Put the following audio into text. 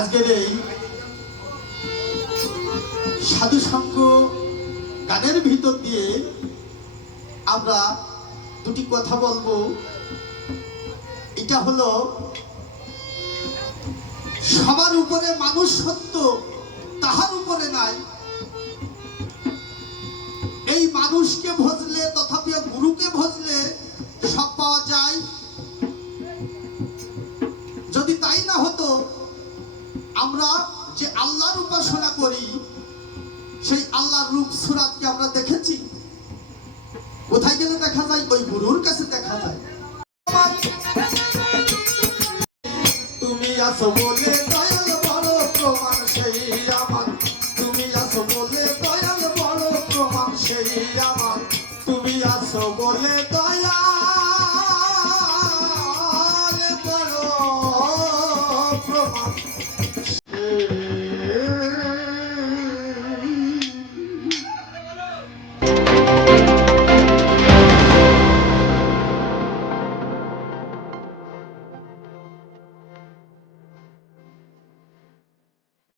আজকের এই সাধু সঙ্গ গানের ভিতর দিয়ে আমরা দুটি কথা বলবো। এটা হলো সবার উপরে মানুষ সত্য, তাহার উপরে নাই। এই মানুষকে ভজলে তথাপি গুরুকে ভজলে সব পাওয়া যায়। যদি তাই না হতো, আমরা যে আল্লাহর উপাসনা করি সেই আল্লাহর রূপ সুরাতকে আমরা দেখেছি? কোথায় গেলে দেখা যায়? ওই গুরুর কাছে দেখা যায়। তুমি আসো বলে